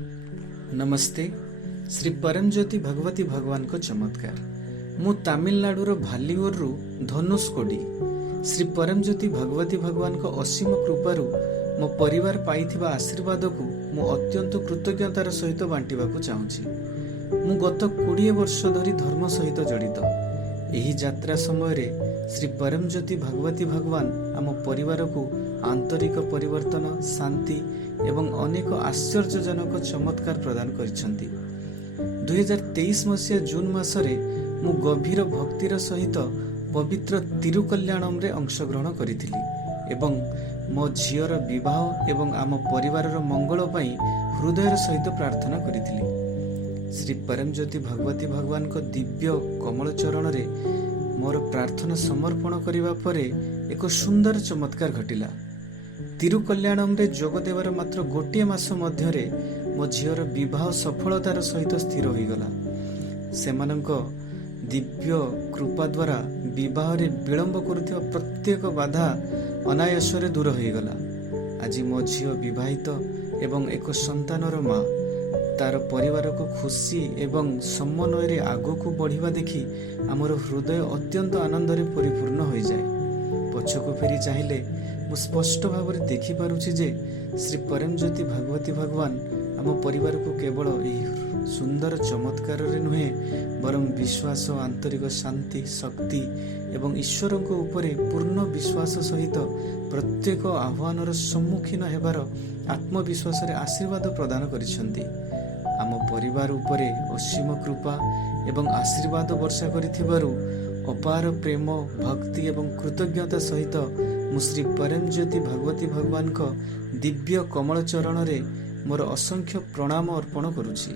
नमस्ते। श्री परमज्योति भगवती भगवान को चमत्कार। मु तमिलनाडुर भालीवुर धनुष कोडी। श्री परमज्योति भगवती भगवान को असीम कृपारू मो परिवार पाइथिबा आशीर्वाद को मु अत्यंत कृतज्ञतार सहित बांटिबाकू चाहूची। मु गत 20 वर्ष धरी धर्म सहित जड़ित। एही यात्रा समय रे श्री परमज्योति भगवती भगवान आम परिवार को आंतरिक परिवर्तन, शांति एवं अनेक आश्चर्यजनक चमत्कार प्रदान करिसेंती। 2023 मसीहा जून मासरे मु गभीर भक्तिर सहित पवित्र तिरुकल्याणम रे अंशग्रहण करिथिली एवं मो झियर विवाह एवं आम परिवारर मंगल पई हृदयर सहित प्रार्थना करिथिली। श्री परमज्योति भगवती भगवान को दिव्य कमल चरण रे मोर प्रार्थना समर्पण करिवा परे एक सुंदर चमत्कार घटिला। तिरुकल्याणम रे जोग देवर मात्र गोटे मास मध्यरे मो झियर विवाह सफलतार सहित स्थिर हो गला। सेमानंक दिव्य कृपा द्वारा विवाह रे विलंब करुथिबा प्रत्येक बाधा अनायासरे दूर हो गला। आज मो झियो विवाहित एवं एक संतानर माँ। तार परिवार को खुशी एवं समन्वय रे आगो को बढ़िबा देखि आमर हृदय अत्यंत आनंद रे परिपूर्ण हो जाए। पछको फेरी चाहिले मु स्पष्ट भाव में देखि पारुछि जे श्री परमज्योति भगवती भगवान आम परिवार को केवल यही सुंदर चमत्कार रे नुहे बरम विश्वास, आंतरिक शांति, शक्ति एवं ईश्वर को ऊपरे पूर्ण विश्वास सहित प्रत्येक आह्वानर सम्मुखीन हेबार आत्मविश्वास रे आशीर्वाद प्रदान करिसेंती। आम परिवार उपरे असीम कृपा एवं आशीर्वाद वर्षा करिथिबारु अपार प्रेम, भक्ति एवं कृतज्ञता सहित मु श्री परमज्योति भगवती भगवान को दिव्य कमल चरण रे मोर असंख्य प्रणाम अर्पण करुछि।